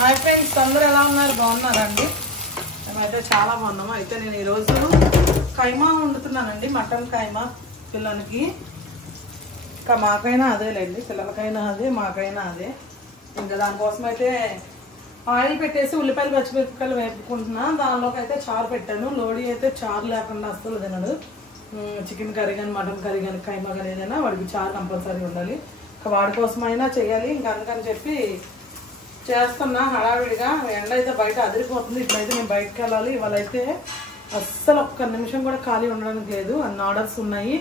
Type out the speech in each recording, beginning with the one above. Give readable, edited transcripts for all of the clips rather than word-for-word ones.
Hi friends, అందరూ ఎలా ఉన్నారు? బాగున్నారండి? మేమైతే చాలా బాగున్నాము. అయితే నేను ఈరోజు కైమా వండుతున్నానండి, మటన్ కైమా పిల్లలకి. ఇంకా మాకైనా అదేలేండి, పిల్లలకైనా అదే, మాకైనా అదే. ఇంకా దానికోసం అయితే ఆయిల్ పెట్టేసి ఉల్లిపాయలు పచ్చిమిరపకాయలు వేపుకుంటున్నా. దానిలోకి అయితే చారు పెట్టాను. లోడీ అయితే చారు లేకుండా అస్సలు తినడు. చికెన్ కర్రీ కానీ మటన్ కర్రీ కానీ కైమా కానీ ఏదైనా వాడికి చారు కంపల్సరీ ఉండాలి. ఇంకా వాడి కోసమైనా చేయాలి. ఇంకా అందుకని చెప్పి చేస్తున్నా హడావిడిగా. ఎండ అయితే బయట అదిరిపోతుంది. ఇప్పుడైతే నేను బయటకు వెళ్ళాలి. ఇవాళైతే అస్సలు ఒక్క నిమిషం కూడా ఖాళీ ఉండడానికి లేదు. అన్ని ఆర్డర్స్ ఉన్నాయి.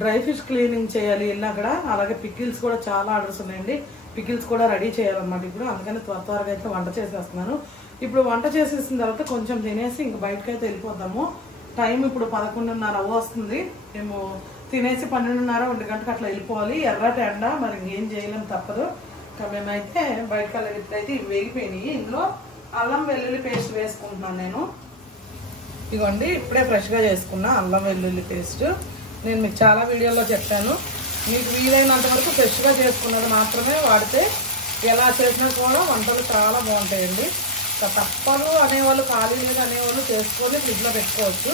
డ్రై ఫిష్ క్లీనింగ్ చేయాలి వెళ్ళి అక్కడ. అలాగే పికిల్స్ కూడా చాలా ఆర్డర్స్ ఉన్నాయండి. పికిల్స్ కూడా రెడీ చేయాలన్నమాట ఇప్పుడు. అందుకని త్వరగా అయితే వంట చేసేస్తున్నాను. ఇప్పుడు వంట చేసేసిన తర్వాత కొంచెం తినేసి ఇంక బయటకైతే వెళ్ళిపోతాము. టైం ఇప్పుడు 11:30 వస్తుంది. మేము తినేసి 12:30 1 గంటకు అట్లా వెళ్ళిపోవాలి. ఎర్రటి ఎండ, మరి ఇంకేం చేయలేము, తప్పదు. ఇంకా మేమైతే బయటకు వెళ్ళి ఇప్పుడైతే ఇవి వేగిపోయినాయి. ఇందులో అల్లం వెల్లుల్లి పేస్ట్ వేసుకుంటున్నాను నేను. ఇదిగోండి, ఇప్పుడే ఫ్రెష్గా చేసుకున్నా అల్లం వెల్లుల్లి పేస్ట్. నేను మీకు చాలా వీడియోలో చెప్పాను. మీకు వీలైనంత వరకు ఫ్రెష్గా చేసుకున్నది మాత్రమే వాడితే ఎలా చేసినా కూడా వంటలు చాలా బాగుంటాయండి. తప్పదు అనేవాళ్ళు, ఖాళీ లేదు అనేవాళ్ళు చేసుకొని ఫ్రిడ్జ్లో పెట్టుకోవచ్చు.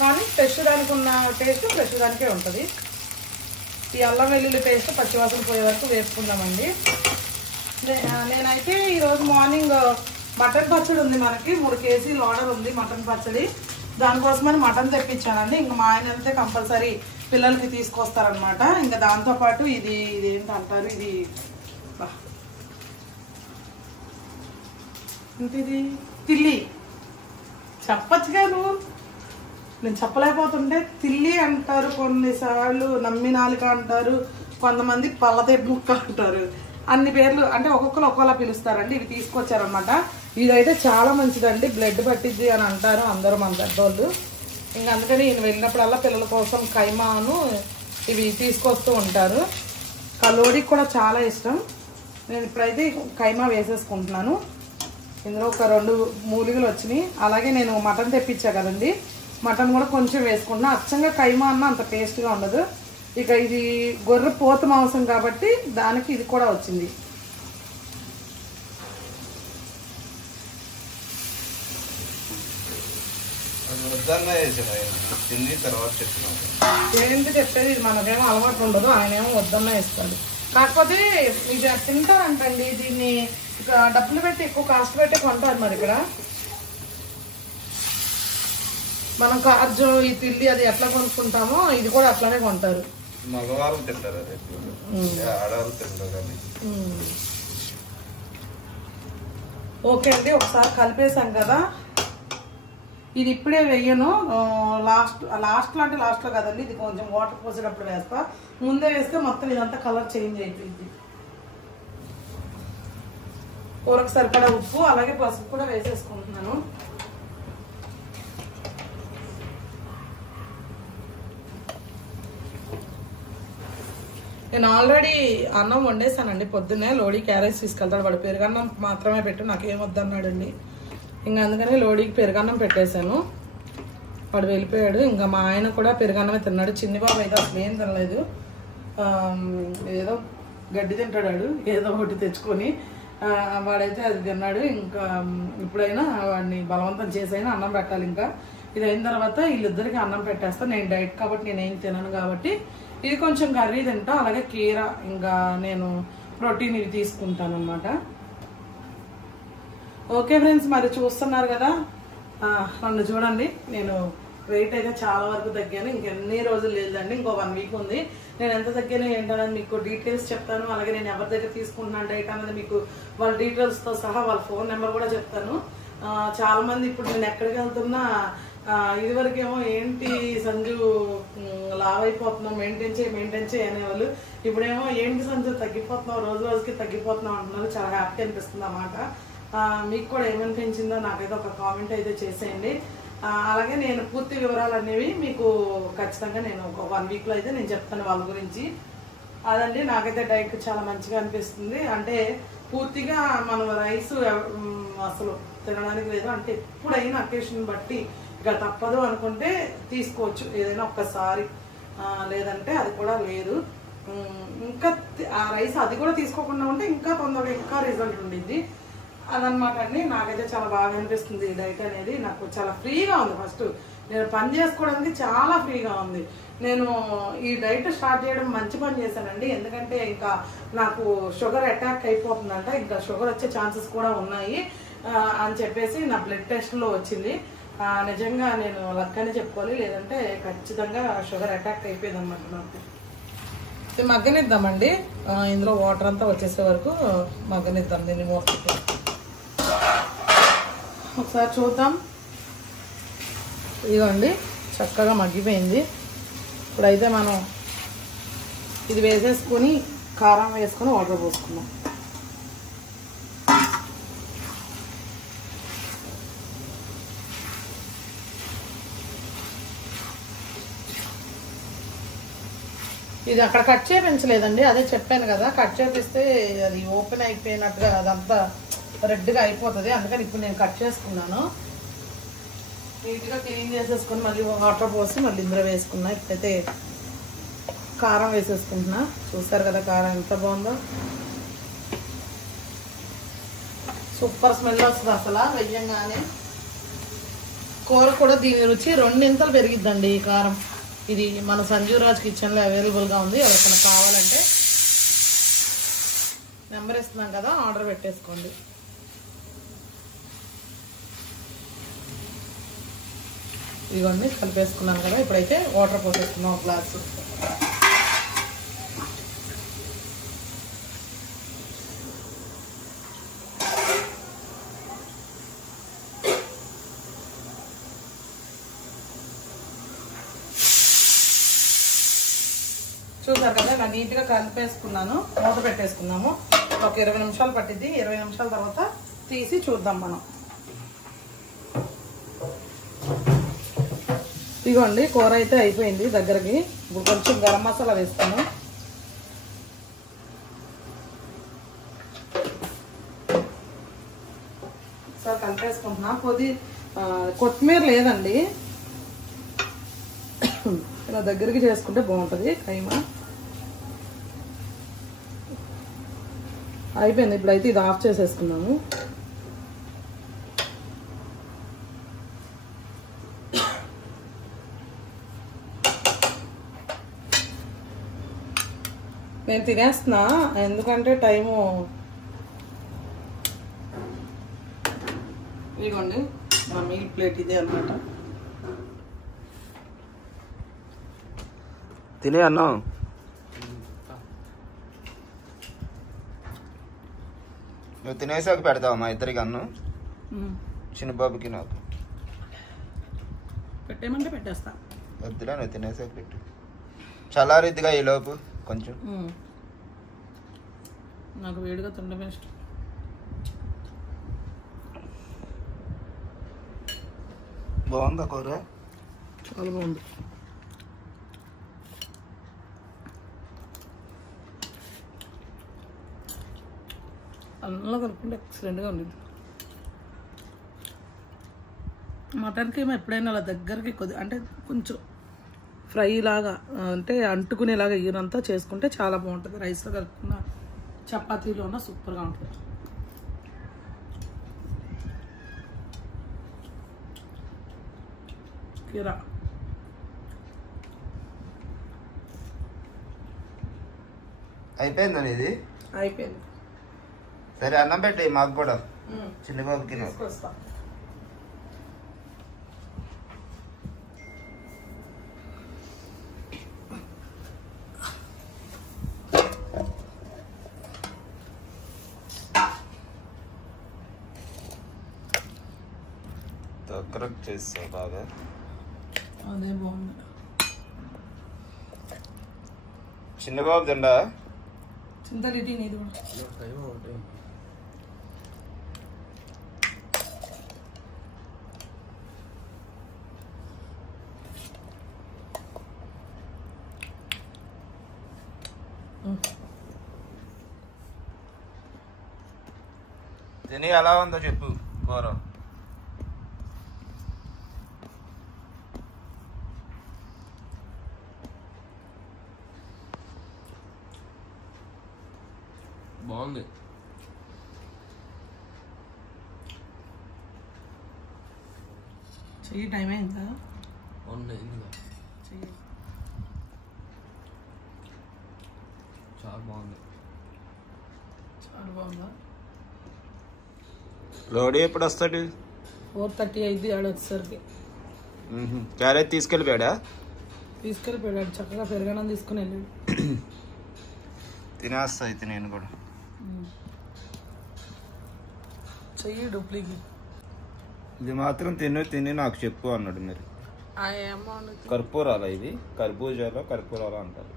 కానీ ఫ్రెష్ దానికి ఉన్న టేస్ట్ ఫ్రెష్ దానికే ఉంటుంది. ఈ అల్లం వెల్లుల్లి పేస్ట్ పచ్చివాసన పోయే వరకు వేసుకుందామండి. నేనైతే ఈరోజు మార్నింగ్ మటన్ పచ్చడి ఉంది. మనకి 3 కేజీలు ఆర్డర్ ఉంది మటన్ పచ్చడి. దానికోసమని మటన్ తెప్పించానండి. ఇంకా మా ఆయన అయితే కంపల్సరీ పిల్లలకి తీసుకొస్తారనమాట. ఇంకా దాంతోపాటు ఇదేంటి అంటారు, ఇది ఇంటిది తిల్లి చెప్పచ్చుగా నువ్వు. నేను చెప్పలేకపోతుంటే తిల్లి అంటారు, కొన్నిసార్లు నమ్మినాలిక అంటారు, కొంతమంది పళ్ళదెబ్బ ముక్క అంటారు. అన్ని పేర్లు అంటే ఒక్కొక్కరు ఒక్కోలా పిలుస్తారండి. ఇవి తీసుకొచ్చారనమాట. ఇదైతే చాలా మంచిదండి, బ్లడ్ పట్టిద్ది అని అంటారు అందరూ మన పెద్దోళ్ళు. ఇంకా అందుకని నేను వెళ్ళినప్పుడల్లా పిల్లల కోసం కైమాను ఇవి తీసుకొస్తూ ఉంటారు. కలోడికి కూడా చాలా ఇష్టం. నేను ఇప్పుడైతే కైమా వేసేసుకుంటున్నాను. ఇందులో ఒక 2 మూలికలు వచ్చినాయి. అలాగే నేను మటన్ తెప్పించా కదండి, మటన్ కూడా కొంచెం వేసుకుంటున్నా. అచ్చంగా కైమా అన్న అంత టేస్ట్గా ఉండదు. ఇక ఇది గొర్రె పోత మాంసం కాబట్టి దానికి ఇది కూడా వచ్చింది. ఏంటి చెప్పేది, ఇది మనకేమో అలవాటు ఉండదు, ఆయనేమో వద్దన్నా ఇస్తాడు. కాకపోతే ఇది తింటారంటండి దీన్ని. డబ్బులు పెట్టి ఎక్కువ కాస్ట్ పెట్టి కొంటారు. మరి ఇక్కడ మనం కార్జు ఈ తిల్లి అది ఎట్లా కొనుక్కుంటామో ఇది కూడా అట్లానే కొంటారు. ఓకే అండి, ఒకసారి కలిపేసాం కదా. ఇది ఇప్పుడే వేయను, లాస్ట్లో అంటే లాస్ట్లో కదండి. ఇది కొంచెం వాటర్ పోసేటప్పుడు వేస్తా. ముందే వేస్తే మొత్తం ఇదంతా కలర్ చేంజ్ అయిపోయింది. కూరకు సరిపడా ఉప్పు అలాగే పసుపు కూడా వేసేసుకుంటున్నాను. నేను ఆల్రెడీ అన్నం వండేసానండి పొద్దున్నే. లోడీ క్యారేజ్ తీసుకెళ్తాడు. వాడు పెరుగన్నం మాత్రమే పెట్టు, నాకేం వద్దన్నాడండి. ఇంకా అందుకని లోడీకి పెరుగన్నం పెట్టేశాను. వాడు వెళ్ళిపోయాడు. ఇంకా మా ఆయన కూడా పెరుగన్నమే తిన్నాడు. చిన్ని బాబు అయితే అసలు ఏం తినలేదు. ఏదో గడ్డి తింటాడు, ఏదో ఒకటి తెచ్చుకొని. వాడైతే అది తిన్నాడు. ఇంకా ఇప్పుడైనా వాడిని బలవంతం చేసైనా అన్నం పెట్టాలి. ఇంకా ఇది అయిన తర్వాత వీళ్ళిద్దరికి అన్నం పెట్టేస్తాను. నేను డైట్ కాబట్టి నేనేం తినను కాబట్టి ఇది కొంచెం కర్రీ తింటా. అలాగే కీర, ఇంకా నేను ప్రోటీన్ ఇవి తీసుకుంటాను అన్నమాట. ఓకే ఫ్రెండ్స్, మరి చూస్తున్నారు కదా, నన్ను చూడండి. నేను వెయిట్ అయితే చాలా వరకు తగ్గాను. ఇంకెన్ని రోజులు లేదండి, ఇంకో 1 వీక్ ఉంది. నేను ఎంత తగ్గాను ఏంటనేది మీకు డీటెయిల్స్ చెప్తాను. అలాగే నేను ఎవరి దగ్గర తీసుకుంటున్నాను డైట్ అనేది మీకు వాళ్ళ డీటెయిల్స్తో సహా వాళ్ళ ఫోన్ నెంబర్ కూడా చెప్తాను. చాలా మంది ఇప్పుడు నేను ఎక్కడికి వెళ్తున్నా ఇదివరకేమో ఏంటి సంజు లావ్ అయిపోతున్నాం, మెయింటైన్ చేయి అనేవాళ్ళు. ఇప్పుడేమో ఏంటి సంజు తగ్గిపోతున్నావు, రోజు రోజుకి తగ్గిపోతున్నాం అంటున్నారు. చాలా హ్యాపీ అనిపిస్తుంది అన్నమాట. మీకు కూడా ఏమనిపించిందో నాకైతే ఒక కామెంట్ అయితే చేసేయండి. అలాగే నేను పూర్తి వివరాలు అనేవి మీకు ఖచ్చితంగా నేను ఒక 1 వీక్లో అయితే నేను చెప్తాను వాళ్ళ గురించి. అదండి, నాకైతే డైట్ చాలా మంచిగా అనిపిస్తుంది. అంటే పూర్తిగా మనం రైస్ అసలు తినడానికి లేదు. అంటే ఎప్పుడైనా అకేషన్ బట్టి ఇక తప్పదు అనుకుంటే తీసుకోవచ్చు ఏదైనా ఒక్కసారి, లేదంటే అది కూడా లేదు. ఇంకా ఆ రైస్ అది కూడా తీసుకోకుండా ఉంటే ఇంకా తొందరగా ఇంకా రిజల్ట్ ఉండిద్ది. అదనమాట అండి. నాకైతే చాలా బాగా అనిపిస్తుంది ఈ డైట్ అనేది. నాకు చాలా ఫ్రీగా ఉంది. ఫస్ట్ నేను పని చేసుకోవడానికి చాలా ఫ్రీగా ఉంది. నేను ఈ డైట్ స్టార్ట్ చేయడం మంచి పని చేశానండి. ఎందుకంటే ఇంకా నాకు షుగర్ అటాక్ అయిపోతుందంట, ఇంకా షుగర్ వచ్చే ఛాన్సెస్ కూడా ఉన్నాయి అని చెప్పేసి నా బ్లడ్ టెస్ట్లో వచ్చింది. నిజంగా నేను లక్ అని చెప్పుకోవాలి, లేదంటే ఖచ్చితంగా షుగర్ అటాక్ అయిపోయింది అనమాట నాకు. ఇది మగ్గనిద్దామండి. ఇందులో వాటర్ అంతా వచ్చేసే వరకు మగ్గనిద్దాం దీన్ని మూతకి. ఒకసారి చూద్దాం. ఇదిగోండి చక్కగా మగ్గిపోయింది. ఇప్పుడైతే మనం ఇది వేసేసుకొని కారం వేసుకొని వాటర్ పోసుకుందాం. ఇది అక్కడ కట్ చేయించలేదండి, అదే చెప్పాను కదా, కట్ చేపిస్తే అది ఓపెన్ అయిపోయినట్టుగా అదంతా రెడ్గా అయిపోతుంది. అందుకని ఇప్పుడు నేను కట్ చేసుకున్నాను. నీట్గా క్లీన్ చేసేసుకొని మళ్ళీ వాటర్ పోసి మళ్ళీ ఇందులో వేసుకున్నా. ఇప్పుడైతే కారం వేసేసుకుంటున్నా. చూస్తారు కదా కారం ఎంత బాగుందో, సూపర్ స్మెల్ వస్తుంది అసలు వెయ్యంగానే. కూర కూడా దీని రుచి రెండింతలు పెరిగిద్దండి ఈ కారం. ఇది మన సంజీవరాజ్ కిచెన్లో అవైలబుల్గా ఉంది. ఎవరికైనా కావాలంటే నెంబర్ ఇస్తున్నాం కదా, ఆర్డర్ పెట్టేసుకోండి. ఇవన్నీ కలిపేసుకున్నాం కదా, ఇప్పుడైతే వాటర్ పోసేసుకున్నాం ఒక గ్లాసు. చూసారు కదా ఇలా నీట్గా కలిపేసుకున్నాను. మూత పెట్టేసుకున్నాము. ఒక 20 నిమిషాలు పట్టిద్ది. 20 నిమిషాల తర్వాత తీసి చూద్దాం మనం. ఇదిగోండి కూర అయితే అయిపోయింది దగ్గరకి. ఇప్పుడు కొంచెం గరం మసాలా వేసుకున్నాం. సార్ కలిపేసుకుంటున్నా. కొత్తిమీర లేదండి, ఇలా దగ్గరికి చేసుకుంటే బాగుంటుంది కైమా. అయిపోయింది. ఇప్పుడైతే ఇది ఆఫ్ చేసేసుకున్నాము. నేను తినేస్తున్నా ఎందుకంటే టైము. ఇదిగోండి మా మీల్ ప్లేట్ ఇదే అనమాట. తినే అన్నం నువ్వు తినేసాక పెడతావు మా ఇద్దరికి అన్నం. చిన్నబాబుకి నాకు పెట్టేయమంటే పెట్టేస్తా. వద్దులే, నువ్వు తినేసాక పెట్టు. చల్లారిద్దిగా ఈ లోపు కొంచెం. నాకు వేడిగా తినడమే ఇష్టం. బాగుందా కూర? చాలా బాగుంది. అన్నంలో కలుపుకుంటే ఎక్సలెంట్గా ఉంది. మటన్కి ఏమో ఎప్పుడైనా అలా దగ్గరికి అంటే కొంచెం ఫ్రై లాగా అంటే అంటుకునేలాగా ఈరంతా చేసుకుంటే చాలా బాగుంటుంది. రైస్లో కలుపుకున్న చపాతీలోన సూపర్గా ఉంటుంది. కీరా అయిపోయిందని ఇది అయిపోయింది. సరే అన్నం పెట్టి మాకు కూడా చిన్నబాబుకి. దగ్గరకు చేస్తావు బాగా. అదే బాగుంది. చిన్నబాబు తిండా చింతలిటి నీది కూడా. తిని ఎలా ఉందో చెప్పు కూర. బాగుంది. చెయ్యి టైం అయిందా? చెయ్యి. చాలా బాగుంది. చాలా బాగుందా? లోడీ ఎప్పుడు వస్తాడు? 4:30 అయింది ఆడ వచ్చేసరికి. క్యారెట్ తీసుకెళ్ళిపోయాడా? తీసుకెళ్ళిపోయాడు. చక్కగా పెరగడం తీసుకుని వెళ్ళాడు. తినేస్తా అయితే నేను కూడా. చెయ్యి డూప్లికి. ఇది మాత్రం తిని నాకు చెప్పు అన్నాడు. మరి కర్పూరాల ఇది కర్బూజాలో కర్పూరాలు అంటారు.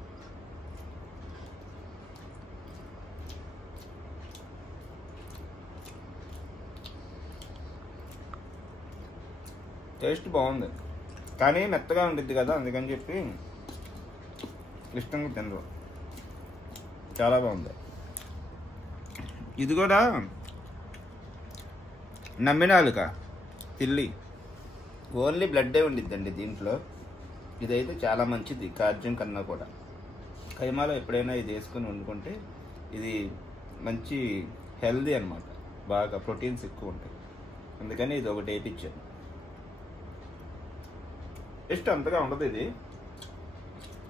టేస్ట్ బాగుంది కానీ మెత్తగా ఉండిద్ది కదా, అందుకని చెప్పి ఇష్టంగా తినరు. చాలా బాగుంది. ఇది కూడా నమ్మినాలుక తిల్లి ఓన్లీ బ్లడ్డే ఉండిద్దండి దీంట్లో. ఇదైతే చాలా మంచిది కార్జం కన్నా కూడా. కైమాలో ఎప్పుడైనా ఇది వేసుకొని వండుకుంటే ఇది మంచి హెల్దీ అన్నమాట, బాగా ప్రోటీన్స్ ఎక్కువ ఉంటాయి. అందుకని ఇది ఒకటి వేయించాను. టేస్ట్ అంతగా ఉండదు ఇది,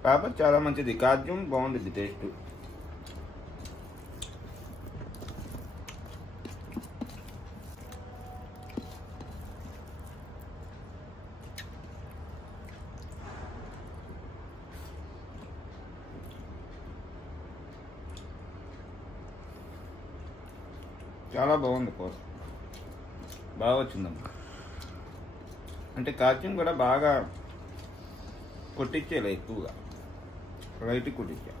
కాకపోతే చాలా మంచిది. కార్జం బాగుండిద్ది టేస్ట్. చాలా బాగుంది కూర, బాగా వచ్చిందమ్మా. అంటే కాల్చియం కూడా బాగా కొట్టించేలా, ఎక్కువగా రైట్ కొట్టించా.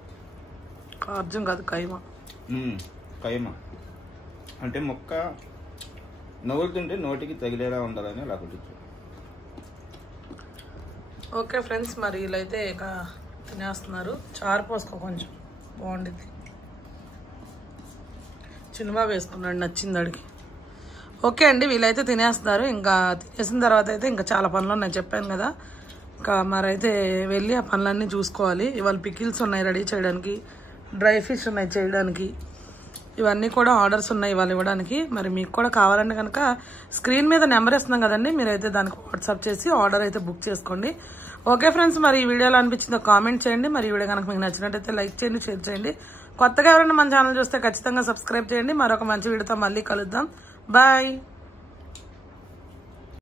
కార్జం కాదు కైమా. కైమా అంటే మొక్క నవ్వులుతుంటే నోటికి తగిలేలా ఉండాలని అలా కొట్టించా. ఓకే ఫ్రెండ్స్, మరి వీళ్ళైతే ఇక తినేస్తున్నారు. చారు పోసుకో కొంచెం బాగుండిద్ది. చిన్నబాబు వేసుకున్నాడు, నచ్చింది అడిగి. ఓకే అండి, వీళ్ళైతే తినేస్తున్నారు. ఇంకా తినేసిన తర్వాత అయితే ఇంకా చాలా పనులు ఉన్నాయి చెప్పాను కదా. ఇంకా మరైతే వెళ్ళి ఆ పనులన్నీ చూసుకోవాలి. ఇవాళ పికిల్స్ ఉన్నాయి రెడీ చేయడానికి, డ్రై ఫిష్ ఉన్నాయి చేయడానికి, ఇవన్నీ కూడా ఆర్డర్స్ ఉన్నాయి ఇవాళ ఇవ్వడానికి. మరి మీకు కూడా కావాలంటే కనుక స్క్రీన్ మీద నెంబర్ ఇస్తున్నాం కదండి, మీరైతే దానికి వాట్సాప్ చేసి ఆర్డర్ అయితే బుక్ చేసుకోండి. ఓకే ఫ్రెండ్స్, మరి ఈ వీడియోలో అనిపించిందో కామెంట్ చేయండి. మరి ఈ వీడియో కనుక మీకు నచ్చినట్టయితే లైక్ చేయండి, షేర్ చేయండి. కొత్తగా ఎవరైనా మన ఛానల్ చూస్తే ఖచ్చితంగా సబ్స్క్రైబ్ చేయండి. మరొక మంచి వీడియోతో మళ్ళీ కలుద్దాం. బాయ్.